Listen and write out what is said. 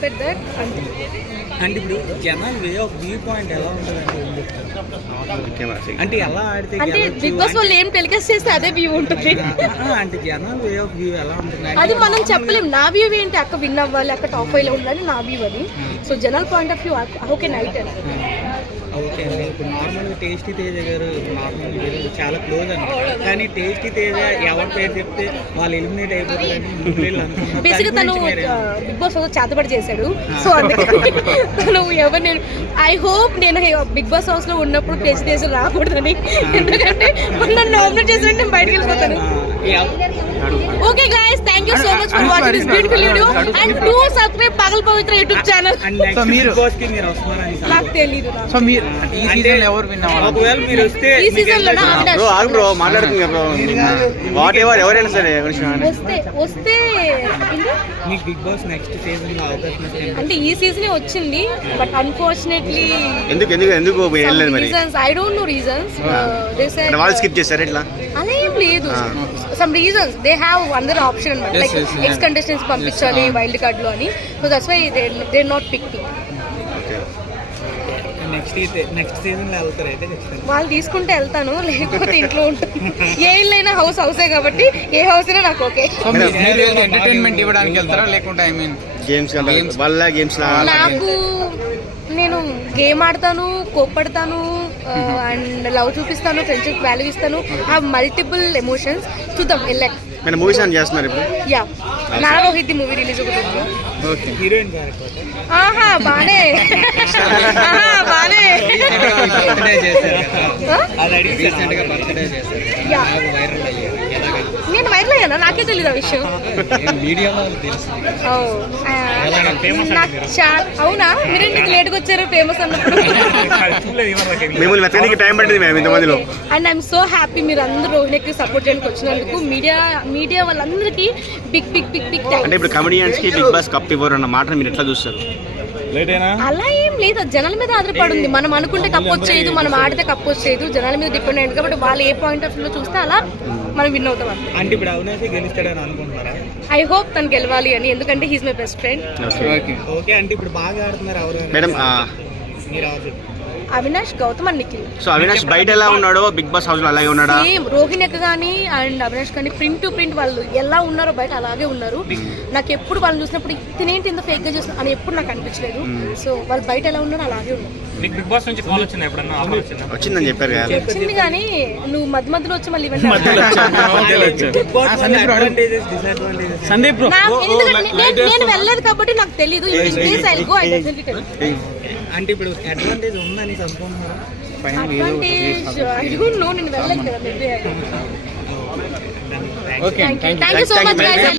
Expect that అంటే ఇప్పుడు జనాలు వే ఆఫ్ వ్యూ పాయింట్ ఎలా ఉంటుంది అంటే ఎలా ఆడితే అంటే బిగ్ బాస్ వాళ్ళు ఏం టెలికాస్ట్ చేస్తే అదే వ్యూ ఉంటుంది. అంటే జనాలు వే ఆఫ్ వ్యూ ఎలా ఉంటుంది అది మనం చెప్పలేం. నా వ్యూ ఏంటి, అక్క విన్ అవ్వాలి, అక్క టాప్ 5 లో ఉండాలి, నా వ్యూ అది. So general point of view okay night అని. ఓకే అండి. ఇప్పుడు నార్మల్గా టేస్టీ తేజ గారు నార్మల్ చాలా క్లోజ్ అని, కానీ టేస్టీ తేజ ఎవరి పేరు చెప్తే వాళ్ళు ఎలిమినేట్ అయిపోతారని బేసిక్గా తను బిగ్ బాస్ చేతబడి చేశాడు. సో అందుకని తను ఎవరు నేను ఐ హోప్ నేను బిగ్ బాస్ హౌస్ లో ఉన్నప్పుడు టేస్ట్ తేజ రాకూడదని, ఎందుకంటే నన్ను నామినేట్ చేసినట్టు నేను బయటకు వెళ్ళిపోతాను. Okay guys, thank you so much for watching this beautiful video and do subscribe Pagal Pavithra YouTube channel. So మీరు నాకు తెలీదు. సో మీరు ఈ సీజన్ ఎవరు విన్ అవ్వాలి? ఒకవేళ మీరు వస్తే ఈ సీజన్ లో బ్రో ఆగు బ్రో మాట్లాడుతుంది బ్రో వాట్ ఎవర్ ఎవరైనా సరే వస్తే మీకు బిగ్ బాస్ నెక్స్ట్ సీజన్ లో అవకాశం వస్తుంది అంటే ఈ సీజన్ వచ్చింది, బట్ అన్ఫార్చునేట్లీ ఎందుకు ఎందుకు ఎందుకు వెళ్ళలేదు మరి? Reasons I don't know reasons. They said వాళ్ళు స్కిప్ చేశారు ఇట్లా అలా ఏం లేదు. సమ్ రీజన్స్ దే హ్యావ్ అందర్ ఆప్షన్ అన్నమాట, లైక్ ఎక్స్ కంటెస్టెంట్స్ పంపించాలి వైల్డ్ కార్డ్ లో అని. So that's why they not picking. Next season లో వెళ్తారు అయితే వాళ్ళు తీసుకుంటే వెళ్తాను, లేకపోతే ఇంట్లో ఉంటాను. ఏ ఇల్లు అయినా హౌసే కాబట్టి ఏ హౌస్ అయినా నాకు ఓకే. ఎంటర్టైన్మెంట్ ఇవ్వడానికి వెళ్తారా లేకుంటే ఐ మీన్ గేమ్స్ వాళ్ళ గేమ్స్ నాకు నేను గేమ్ ఆడతాను, కోప్పడతాను అండ్ లవ్ చూపిస్తాను, ఫ్రెండ్షిప్ వాల్యూ ఇస్తాను. Have multiple emotions. చూద్దాం వెళ్ళాక. మన మూవీస్ అని చేస్తున్నారు ఇప్పుడు. యా నాగోహితి మూవీ రిలీజ్ అవుతుంది. ఓకే హీరోయిన్ క్యారెక్టర్ ఆహా బానే బానే బర్త్డే చేశారు కదా, అది అడిగి రీసెంట్ గా బర్త్డే చేశారు, వైరల్ అయ్యారు. నేను వైరల్ అయ్యానా? నాకే తెలియదు ఆ విషయం. మీడియాలో తెలిసింది. అవునా? మీరేంటి లేట్గా వచ్చారు ఫేమస్ అన్నప్పుడు? మిమ్మల్ని వెతకడానికి టైం పట్టింది మేము ఇంతమందిలో. అండ్ ఐఎమ్ సో హ్యాపీ మీరు అందరూ రోహిణికి సపోర్ట్ చేయడానికి వచ్చినందుకు. మీడియా వాళ్ళందరికీ big big big big thanks. అంటే ఇప్పుడు కమెడియన్స్ కి బిగ్ బాస్ కప్ ఇవ్వరు అన్న మాట మీరు ఎట్లా చూస్తారు? అలా ఏం లేదు, జనాల మీద ఆధారపడి ఉంది. మనం అనుకుంటే కప్పు వచ్చేది, మనం ఆడితే కప్పు వచ్చేది, జనాల మీద డిపెండ్ అయ్యింది. కాబట్టి వాళ్ళు ఏ పాయింట్ ఆఫ్ వ్యూలో చూస్తే అలా మనం విన్ అవుతాం. అంటే ఇప్పుడు అవినాష్ గెలుస్తాడని అనుకుంటున్నారా? ఐ హోప్ తను గెలవాలి అని, ఎందుకంటే he's my best friend. Okay అంటే ఇప్పుడు బాగా ఆడుతున్నారు ఎవరు madam? Avinash, Gautam and Nikhil. So Avinash బయట ఎలా ఉన్నాడో బిగ్ బాస్ హౌస్ లో అలాగే ఉన్నాడా? సేమ్ రోహిణికి కానీ అండ్ అవినాష్ కానీ ప్రింట్ టు ప్రింట్ వాళ్ళు ఎలా ఉన్నారో బయట అలాగే ఉన్నారు. నాకు ఎప్పుడు వాళ్ళని చూసినప్పుడు తినేంటి ఇంత ఫేక్ గా చేస్తున్నా అని ఎప్పుడు నాకు అనిపించలేదు. సో వాళ్ళు బయట ఎలా ఉన్నారో అలాగే ఉన్నారు. బిగ్ బాస్ నుంచి కాల్ వచ్చిందా ఎప్పుడన్నా? వచ్చిందని చెప్పారు కదా. వచ్చింది కానీ నువ్వు మధ్య మధ్యలో వచ్చి మళ్ళీ నేను వెళ్ళలేదు కాబట్టి నాకు తెలియదు. అంటే ఇప్పుడు అడ్వాంటేజ్ ఉందని అనుకుంటున్నారా? అడ్వాంటేజ్ ఐ డోంట్ నో, నేను వెళ్ళలేదు కదా. Maybe. Okay thank you so much guys.